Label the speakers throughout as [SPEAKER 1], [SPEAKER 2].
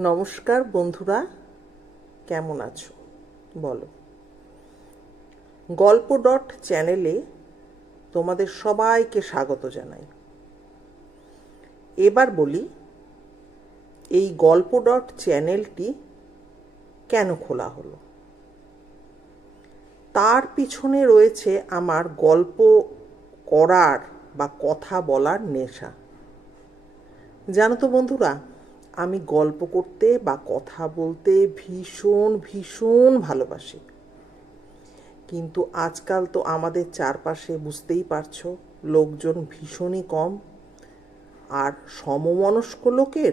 [SPEAKER 1] নমস্কার বন্ধুরা, কেমন আছো? বলো। গল্প ডট চ্যানেলে তোমাদের সবাইকে স্বাগত জানাই। এবার বলি, এই গল্প ডট চ্যানেলটি কেন খোলা হলো? তার পিছনে রয়েছে আমার গল্প করার বা কথা বলার নেশা। জানো তো বন্ধুরা আমি গল্প করতে বা কথা বলতে ভীষণ ভীষণ ভালোবাসি। কিন্তু আজকাল তো আমাদের চারপাশে বুঝতেই পারছ, লোকজন ভীষণই কম। আর সমমনস্ক লোকের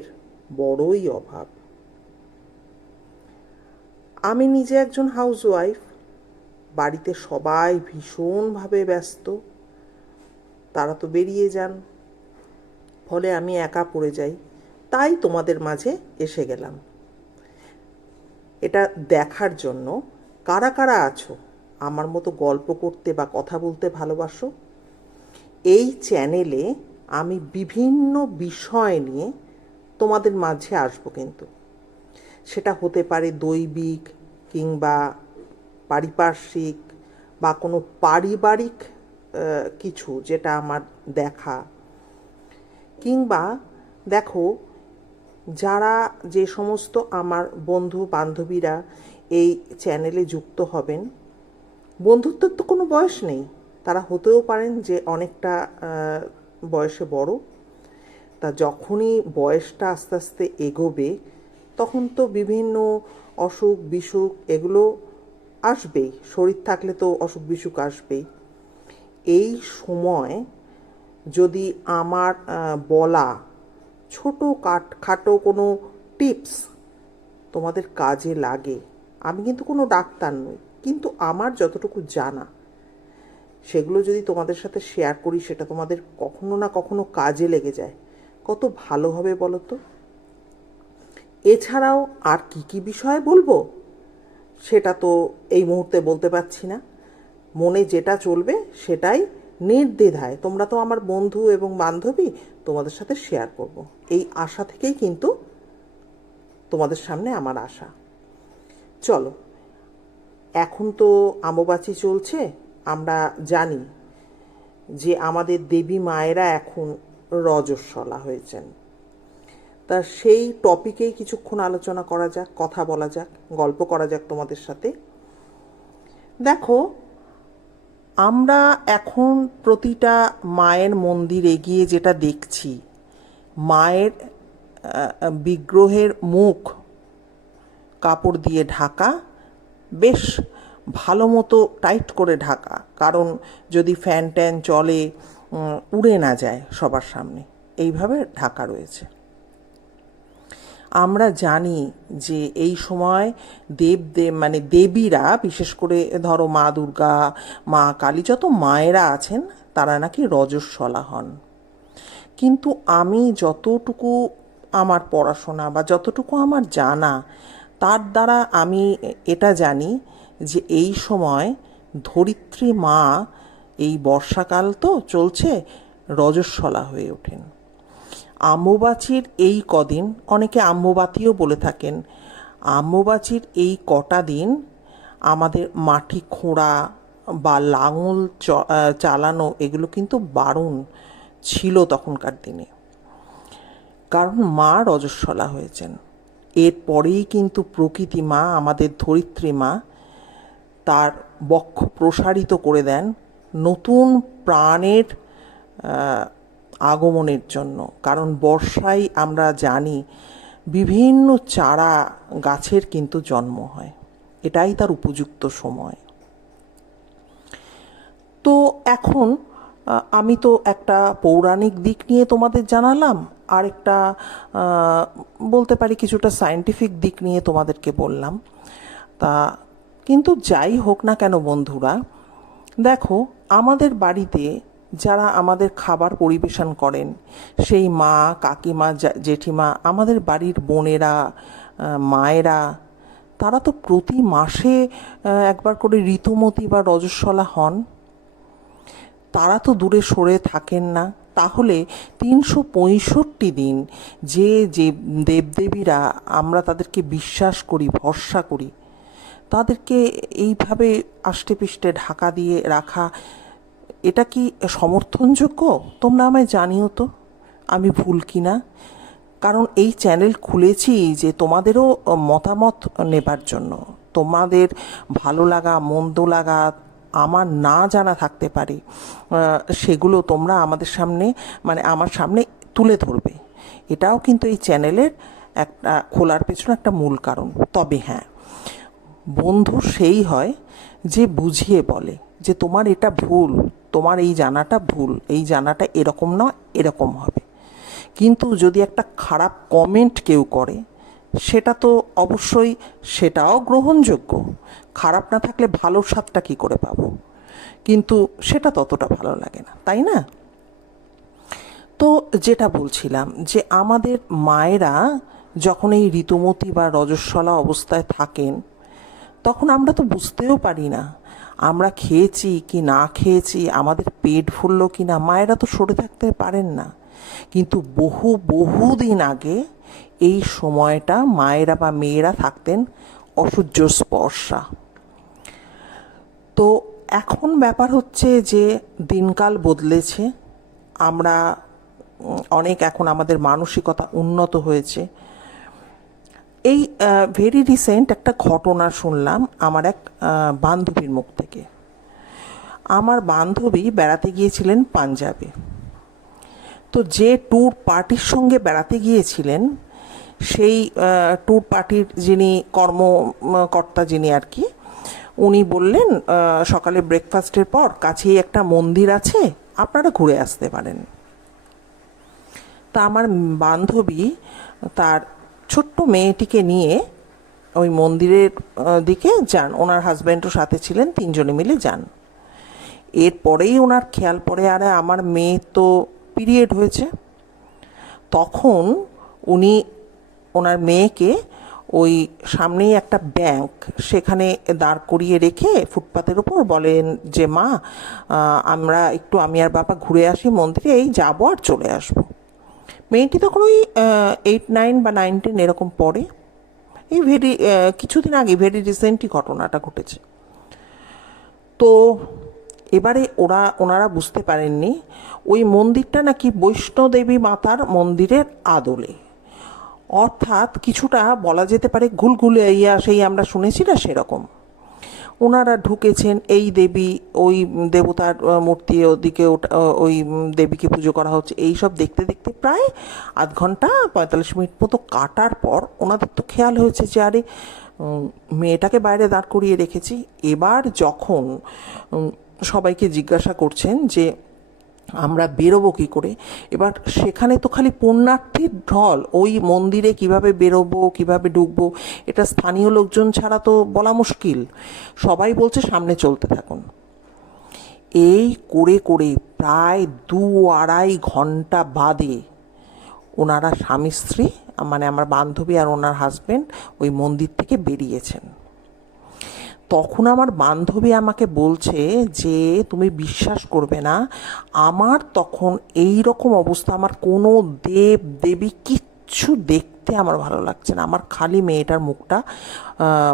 [SPEAKER 1] বড়ই অভাব। আমি নিজে একজন হাউসওয়াইফ বাড়িতে সবাই ভীষণভাবে ব্যস্ত। তারা তো বেরিয়ে যান, ফলে আমি একা পড়ে যাই। তাই তোমাদের মাঝে এসে গেলাম। এটা দেখার জন্য কারা কারা আছো? আমার মতো গল্প করতে বা কথা বলতে ভালোবাসো? এই চ্যানেলে আমি বিভিন্ন বিষয় নিয়ে তোমাদের মাঝে আসব কিন্তু। সেটা হতে পারে দৈবিক কিংবা পারিপার্শ্বিক বা কোনো পারিবারিক কিছু যেটা আমার দেখা। কিংবা দেখো যারা যে সমস্ত আমার বন্ধু বান্ধবীরা এই চ্যানেলে যুক্ত হবেন, বন্ধুত্বের তো কোনো বয়স নেই। তারা হতেও পারেন যে অনেকটা বয়সে বড়। তা যখনই বয়সটা আস্তে আস্তে এগোবে, তখন তো বিভিন্ন অসুখ বিসুখ এগুলো আসবেই। শরীর থাকলে তো অসুখ বিসুখ আসবেই। এই সময় যদি আমার বলা ছোট কাট, খাটো কোনো টিপস তোমাদের কাজে লাগে। আমি কিন্তু কোনো ডাক্তার নই, কিন্তু আমার যতটুকু জানা, সেগুলো যদি তোমাদের সাথে শেয়ার করি, সেটা তোমাদের কখনো না কখনো কাজে লেগে যায়। কত ভালো হবে বলো তো? এছাড়াও আর কি কি বিষয়ে বলব? সেটা তো এই মুহূর্তে বলতে পারছি না। মনে যেটা চলবে, সেটাই নির্দ্বিধায় তোমরা তো আমার বন্ধু এবং বান্ধবী, তোমাদের সাথে শেয়ার করব। এই আশা থেকেই কিন্তু তোমাদের সামনে আমার আশা। চলো, এখন তো আম্ববাচি চলছে, আমরা জানি যে আমাদের দেবী মায়েরা এখন রজস্বলা হয়েছেন। তা সেই টপিকেই কিছুক্ষণ আলোচনা করা যাক, কথা বলা যাক, গল্প করা যাক তোমাদের সাথে। দেখো আমরা এখন প্রতিটা মায়ের মন্দিরে গিয়ে যেটা দেখছি, মায়ের বিগ্রহের মুখ কাপড় দিয়ে ঢাকা, বেশ ভালো মতো টাইট করে ঢাকা, কারণ যদি ফ্যান ট্যান চলে উড়ে না যায় সবার সামনে। এইভাবে ঢাকা রয়েছে। আমরা জানি যে এই সময় দেব মানে দেবীরা, বিশেষ করে ধরো মা দুর্গা, মা কালী, যত মায়েরা আছেন, তারা নাকি রজস্বলা হন। কিন্তু আমি যতটুকু আমার পড়াশোনা বা যতটুকু আমার জানা, তার দ্বারা আমি এটা জানি যে এই সময় ধরিত্রী মা এই বর্ষাকাল তো চলছে রজস্বলা হয়ে ওঠেন। আম্বুবাচির এই কদিন, অনেকে আম্বুবাতিও বলে থাকেন আম্বুবাচির এই কটা দিন আমাদের মাটি খোঁড়া বা লাঙল চালানো এগুলো কিন্তু বারণ ছিল তখনকার দিনে। কারণ মা রজস্বলা হয়েছেন। এরপরেই কিন্তু প্রকৃতি মা, আমাদের ধরিত্রী মা, তার বক্ষ প্রসারিত করে দেন নতুন প্রাণের আগমনের জন্য। কারণ বর্ষায় আমরা জানি বিভিন্ন চারা গাছের কিন্তু জন্ম হয়। এটাই তার উপযুক্ত সময়। তো এখন আমি তো একটা পৌরাণিক দিক নিয়ে তোমাদের জানালাম আর একটা বলতে পারি কিছুটা সায়েন্টিফিক দিক নিয়ে তোমাদেরকে বললাম। তা, কিন্তু যাই হোক না কেন বন্ধুরা, দেখো, আমাদের বাড়িতে যারা আমাদের খাবার পরিবেশন করেন, সেই মা, কাকিমা জেঠিমা, আমাদের বাড়ির বোনেরা মায়েরা, তারা তো প্রতি মাসে একবার করে ঋতুমতী বা রজস্বলা হন। তারা তো দূরে সরে থাকেন না। তাহলে তিনশো পঁয়ষট্টি দিন যে যে দেবদেবীরা আমরা তাদেরকে বিশ্বাস করি, ভরসা করি, তাদেরকে এইভাবে আষ্টেপৃষ্টে ঢাকা দিয়ে রাখা এটা কি সমর্থনযোগ্য? তোমরা আমায় জানিও তো। আমি ভুল কি না কারণ এই চ্যানেল খুলেছি যে তোমাদেরও মতামত নেবার জন্য। তোমাদের ভালো লাগা, মন্দ লাগা আমার না জানা থাকতে পারে সেগুলো তোমরা আমাদের সামনে মানে আমার সামনে তুলে ধরবে। এটাও কিন্তু এই চ্যানেলের একটা, খোলার পেছনে একটা মূল কারণ। তবে হ্যাঁ বন্ধু সেই হয় যে বুঝিয়ে বলে যে তোমার এটা ভুল তোমার এই জানাটা ভুল, এই জানাটা এরকম না এরকম হবে। কিন্তু যদি একটা খারাপ কমেন্ট কেউ করে, সেটা তো অবশ্যই সেটাও গ্রহণযোগ্য। খারাপ না থাকলে ভালো স্বাদটা কী করে পাবো? কিন্তু সেটা ততটা ভালো লাগে না, তাই না? তো যেটা বলছিলাম যে আমাদের মায়েরা যখন এই ঋতুমতি বা রজস্বলা অবস্থায় থাকেন, তখন আমরা তো বুঝতেও পারি না আমরা খেয়েছি কি না খেয়েছি, আমাদের পেট ভরলো কি না, মায়েরা তো সরে থাকতে পারেন না। কিন্তু বহু বহু দিন আগে এই সময়টা মায়েরা বা মেয়েরা থাকতেন অসহ্য স্পর্শা। তো এখন ব্যাপার হচ্ছে যে দিনকাল বদলেছে, আমরা অনেক এখন আমাদের মানসিকতা উন্নত হয়েছে। এই ভেরি রিসেন্ট একটা ঘটনা শুনলাম আমার এক বান্ধবীর মুখ থেকে। আমার বান্ধবী বেড়াতে গিয়েছিলেন পাঞ্জাবে। তো যে ট্যুর পার্টির সঙ্গে বেড়াতে গিয়েছিলেন, সেই ট্যুর পার্টির যিনি কর্মকর্তা যিনি আর কি, উনি বললেন সকালে ব্রেকফাস্টের পর কাছেই একটা মন্দির আছে, আপনারা ঘুরে আসতে পারেন। তা আমার বান্ধবী তার ছোট্ট মেয়েটিকে নিয়ে ওই মন্দিরের দিকে যান। ওনার হাজব্যান্ডও সাথে ছিলেন, তিনজনে মিলে যান। এরপরেই ওনার খেয়াল পড়ে, আরে আমার মেয়ে তো পিরিয়ড হয়েছে। তখন উনি ওনার মেয়েকে ওই সামনেই একটা ব্যাংক সেখানে দাঁড় করিয়ে রেখে ফুটপাতের উপর বলেন যে, মা আমরা একটু, আমি আর বাবা ঘুরে আসি মন্দিরে, এই যাব আর চলে আসব। মেয়েটি তখন ওই এইট নাইন বা নাইন টেন এরকম পড়ে। এই ভেরি কিছুদিন আগে ভেরি রিসেন্টই ঘটনাটা ঘটেছে। তো এবারে ওরা, ওনারা বুঝতে পারেননি, ওই মন্দিরটা নাকি বৈষ্ণোদেবী মাতার মন্দিরের আদলে। অর্থাৎ কিছুটা বলা যেতে পারে ঘুলঘুলে ইয়া সেই আমরা শুনেছি না সেরকম। ওনারা ঢুকেছেন এই দেবী, ওই দেবতার মূর্তি ওদিকে ওই দেবীকে পুজো করা হচ্ছে। এই সব দেখতে দেখতে প্রায় আধ ঘণ্টা, পঁয়তাল্লিশ মিনিট মতো কাটার পর ওনাদের তো খেয়াল হয়েছে যে, আরে মেয়েটাকে বাইরে দাঁড় করিয়ে রেখেছি। এবার যখন সবাইকে জিজ্ঞাসা করছেন যে আমরা বেরোবো কী করে? এবার সেখানে তো খালি পুণ্যার্থীর ঢল। ওই মন্দিরে কীভাবে বেরোবো, কীভাবে ঢুকবো এটা স্থানীয় লোকজন ছাড়া তো বলা মুশকিল। সবাই বলছে সামনে চলতে থাকুন। এই করে করে প্রায় দু আড়াই ঘণ্টা বাদে ওনারা স্বামী স্ত্রী মানে আমার বান্ধবী আর ওনার হাজব্যান্ড ওই মন্দির থেকে বেরিয়েছেন। তখন আমার বান্ধবী আমাকে বলছে যে, তুমি বিশ্বাস করবে না, আমার তখন এই রকম অবস্থা, আমার কোনো দেব, দেবী কিচ্ছু দেখতে আমার ভালো লাগছে না। আমার খালি মেয়েটার মুখটা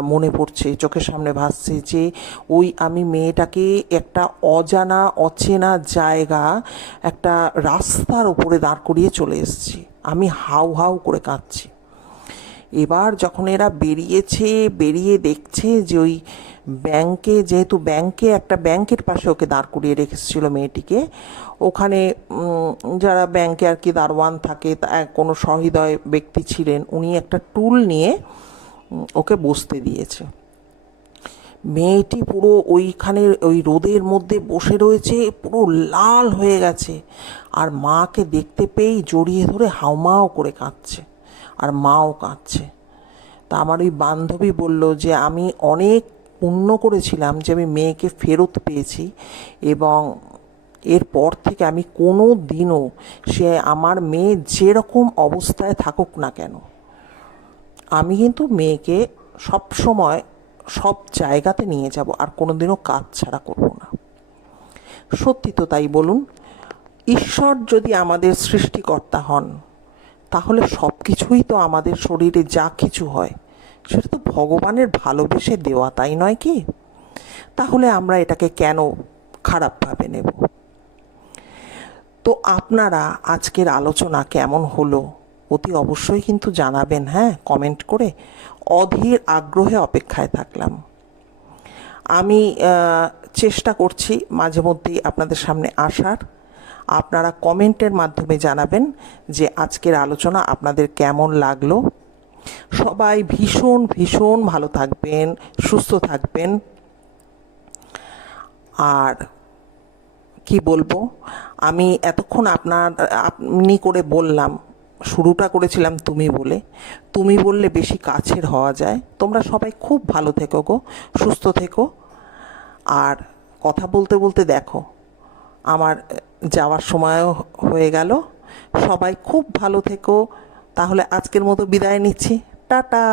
[SPEAKER 1] মনে পড়ছে, চোখের সামনে ভাসছে যে, ওই আমি মেয়েটাকে একটা অজানা, অচেনা জায়গা, একটা রাস্তার উপরে দাঁড় করিয়ে চলে এসেছি। আমি হাউ হাউ করে কাঁদছি। এবার যখন এরা বেরিয়েছে, বেরিয়ে দেখছে যে ওই ব্যাংকে, যেহেতু ব্যাংকে, একটা ব্যাংকের পাশে ওকে দাঁড় করিয়ে রেখেছিল মেয়েটিকে, ওখানে যারা ব্যাংকে আর কি দারোয়ান থাকে কোনো সহৃদয় ব্যক্তি ছিলেন, উনি একটা টুল নিয়ে ওকে বসতে দিয়েছে। মেয়েটি পুরো ওইখানে ওই রোদের মধ্যে বসে রয়েছে, পুরো লাল হয়ে গেছে। আর মাকে দেখতে পেয়েই জড়িয়ে ধরে হাওমাও করে কাঁদছে। আর মাও কাঁদছে। তা আমার ওই বান্ধবী বলল যে, আমি অনেক পুণ্য করেছিলাম যে আমি মেয়েকে ফেরত পেয়েছি এবং এরপর থেকে আমি কোনো দিনও সে আমার মেয়ে যেরকম অবস্থায় থাকুক না কেন। আমি কিন্তু মেয়েকে সব সময় সব জায়গাতে নিয়ে যাব, আর কোনোদিনও কাজ ছাড়া করব না। সত্যি তো তাই বলুন, ঈশ্বর যদি আমাদের সৃষ্টিকর্তা হন, তাহলে সব কিছুই তো আমাদের শরীরে যা কিছু হয়, সেটা তো ভগবানের ভালোবেসে দেওয়া, তাই নয় কি? তাহলে আমরা এটাকে কেন খারাপভাবে নেব? তো আপনারা আজকের আলোচনা কেমন হলো, অতি অবশ্যই কিন্তু জানাবেন হ্যাঁ কমেন্ট করে। অধীর আগ্রহে অপেক্ষায় থাকলাম। আমি চেষ্টা করছি মাঝে মধ্যেই আপনাদের সামনে আসার। আপনারা কমেন্টের মাধ্যমে জানাবেন যে আজকের আলোচনা আপনাদের কেমন লাগল। সবাই ভীষণ ভীষণ ভালো থাকবেন, সুস্থ থাকবেন। আর কি বলব, আমি এতক্ষণ আপনার, আপনি করে বললাম, শুরুটা করেছিলাম তুমি বলে। তুমি বললে বেশি কাছের হওয়া যায়। তোমরা সবাই খুব ভালো থেকো গো, সুস্থ থেকো। আর কথা বলতে বলতে দেখো আমার যাওয়ার সময়ও হয়ে গেল। সবাই খুব ভালো থেকো। তাহলে আজকের মতো বিদায় নিচ্ছি। টাটা!